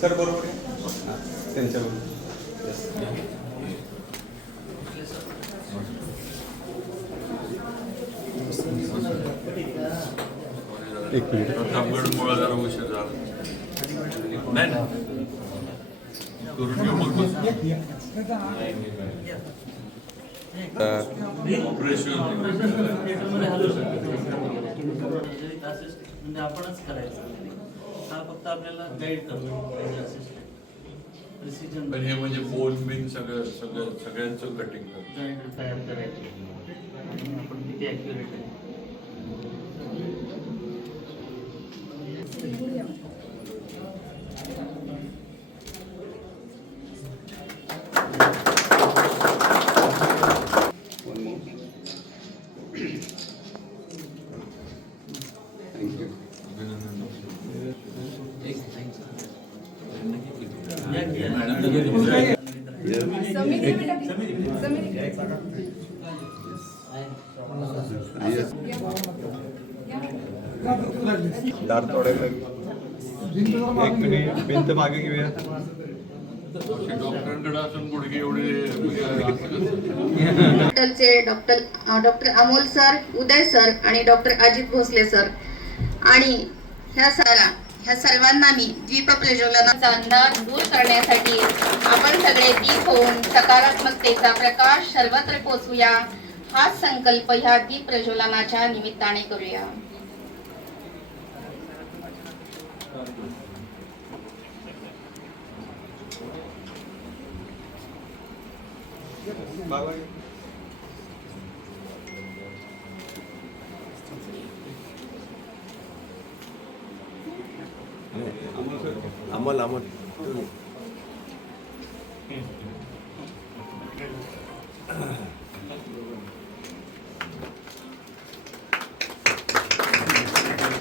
Sir बरोबर आहे. त्यांच्याबरोबर. एक मिनिट. प्रतापगडमुळे जरा उशीर झाला. नाही ना करून घेऊ मग बस. ऑपरेशन थिएटरमध्ये हलवू शकतो. म्हणजे आपणच करायचं. हा फक्त आपल्याला गाईड करतो प्रिसिजन पण हे म्हणजे बोन बिन सगळं सगळं सगळ्यांचं कटिंग जॉईंट तयार करायचे. आणि आपण किती ॲक्युरेट आहे. दार तोडायला एक मिनिट भिंत मागे घेऊया डॉक्टरांकडे डॉक्टरचे doctor doctor Amol sir Uday sir आणि डॉक्टर अजित भोसले सर. आणि ह्या सारा ह्या सर्वांना मी द्वीप प्रज्वलनाचा अंदाज दूर करण्यासाठी आपण सगळे दीप होऊन सकारात्मकतेचा प्रकाश सर्वत्र पोचूया हा संकल्प ह्या दीप प्रज्वलनाच्या निमित्ताने करूया. बाबा अमोल अमोल.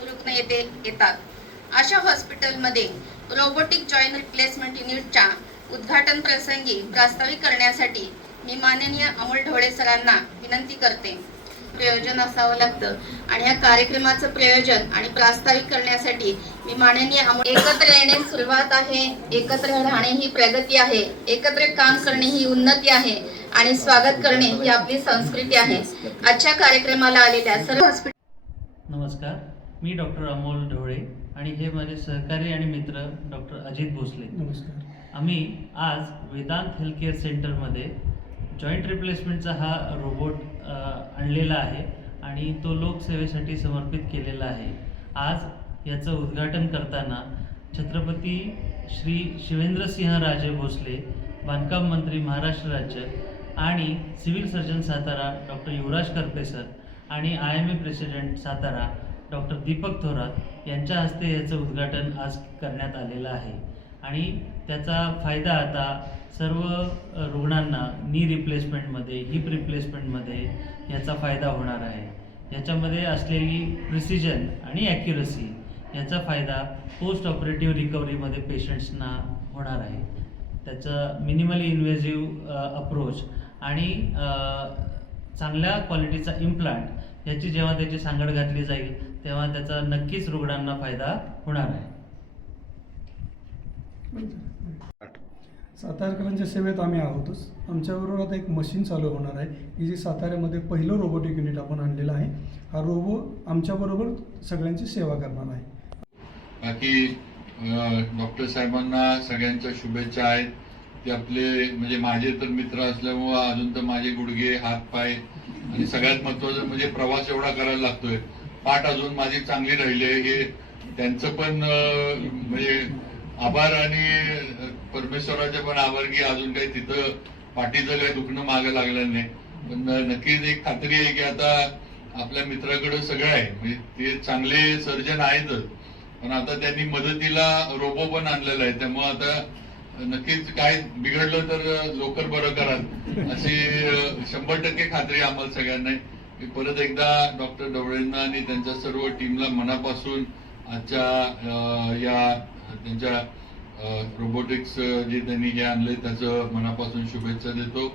रुग्ण येथे येतात. अशा हॉस्पिटलमध्ये रोबोटिक जॉईंट रिप्लेसमेंट युनिटच्या उद्घाटन प्रसंगी प्रास्ताविक करण्यासाठी मी माननीय अमोल ढोळे सरांना विनंती करते. प्रयोजन असावं लागतं. आणि या कार्यक्रमाचं प्रयोजन आणि प्रास्ताविक करण्यासाठी मी माननीय अमोल एकत्र येणे सुरुवात आहे. एकत्र राहणे ही प्रगती आहे. एकत्र काम करणे ही उन्नती आहे. आणि स्वागत करणे ही आपली संस्कृती आहे. आजच्या कार्यक्रमाला आलेल्या सर्व हॉस्पिटल नमस्कार. मी डॉक्टर अमोल ढोळे आणि हे माझे सहकारी आणि मित्र डॉक्टर अजित भोसले. नमस्कार. आम्ही आज वेदांत हेल्थकेअर सेंटरमध्ये जॉईंट रिप्लेसमेंटचा हा रोबोट आणलेला आहे आणि तो लोकसेवेसाठी समर्पित केलेला आहे. आज याचं उद्घाटन करताना छत्रपती श्री शिवेंद्रसिंह राजे भोसले बांधकाम मंत्री महाराष्ट्र राज्य आणि civil surgeon Satara doctor Yuvraj Karpe sir आणि I M A president Satara doctor Deepak Thorat यांच्या हस्ते याचं उद्घाटन आज करण्यात आलेलं आहे. आणि त्याचा फायदा आता सर्व रुग्णांना नी रिप्लेसमेंटमध्ये हिप रिप्लेसमेंटमध्ये याचा फायदा होणार आहे. याच्यामध्ये असलेली प्रिसिजन आणि ॲक्युरसी याचा फायदा पोस्ट ऑपरेटिव्ह रिकव्हरीमध्ये पेशंट्सना होणार आहे. त्याचं मिनिमली इन्व्हेझिव्ह अप्रोच आणि चांगल्या क्वालिटीचा इम्प्लांट याची जेव्हा त्याची सांगड घातली जाईल तेव्हा त्याचा नक्कीच रुग्णांना फायदा होणार आहे. सातारकरांच्या सेवेत आम्ही आहोतच. आमच्याबरोबर आता एक मशीन चालू होणार आहे. की जी साताऱ्यामध्ये पहिलं रोबोटिक युनिट आपण आणलेलं आहे हा रोबो आमच्याबरोबर सगळ्यांची सेवा करणार आहे. बाकी डॉक्टर साहेबांना सगळ्यांच्या शुभेच्छा आहेत. ते आपले म्हणजे माझे तर मित्र असल्यामुळं अजून तर माझे गुडघे हात पाय आणि सगळ्यात महत्वाचं म्हणजे प्रवास एवढा करायला लागतोय. पाठ अजून माझी चांगली राहिली. आहे हे त्यांचं पण म्हणजे आभार आणि परमेश्वराचे पण आभार की अजून काही तिथं पाठीचं काही दुखणं मागं लागलं नाही. पण नक्कीच एक खात्री आहे की आता आपल्या मित्राकडे सगळं आहे. म्हणजे ते चांगले सर्जन आहेतच पण आता त्यांनी मदतीला रोबो पण आणलेला आहे. त्यामुळे आता नक्कीच काय बिघडलं तर लवकर बरं कराल. अशी शंभर टक्के खात्री आम्हाला सगळ्यांना. मी परत एकदा डॉक्टर ढवळेंना आणि त्यांच्या सर्व टीमला मनापासून आजच्या या त्यांच्या रोबोटिक्स जे त्यांनी जे आणले त्याचं मनापासून शुभेच्छा देतो.